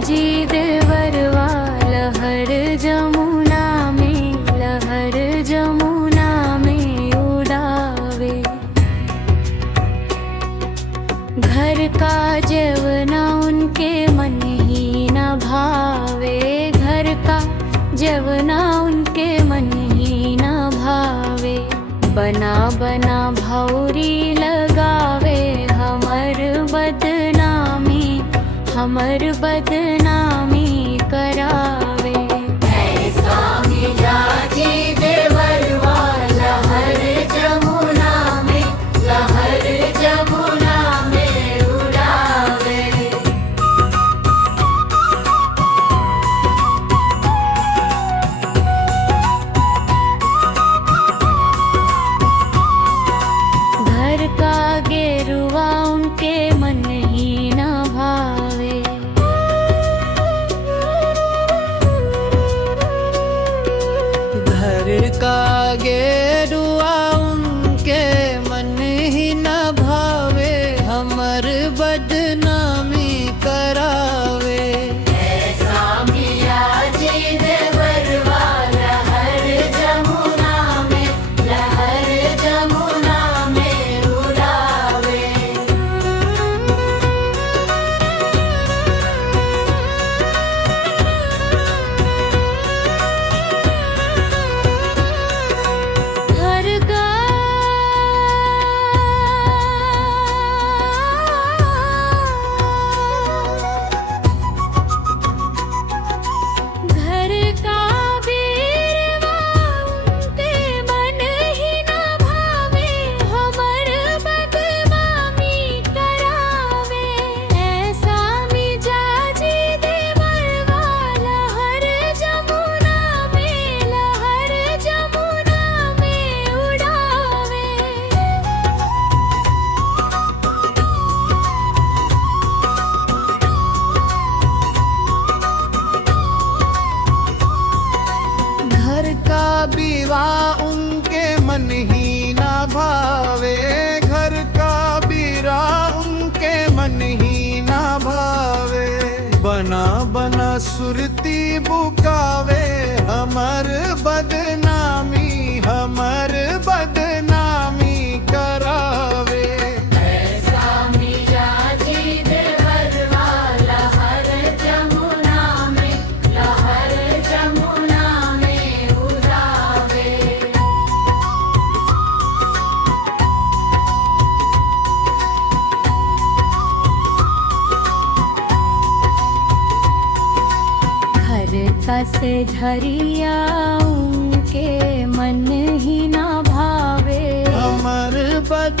जी देवरवा लहर जमुना में उड़ावे। घर का जेवना उनके मन ही न भावे, घर का जेवना उनके मन ही न भावे। बना बना भौरी लगावे, हमर बदनामी करावे। ऐसा मिला जी देवरवा लहर जमुना में उड़ावे। घर का गेरुआ उनके मन ही न भावे। घर का गेरुआ उनके मन ही न भावे, हमर बदनामी करावे। ऐसा मिला जी देवरवा लहर जमुना में उड़ावे। विवाह उनके मन ही न भावे, घर का विवाह उनके मन ही न भावे। बना बना सुरती बुकावे, हमर बदनामी करावे। ऐसा मिला जी देवरवा लहर जमुना में उड़ावे। घर का से झरिया उनके मन ही न भावे, हमर बद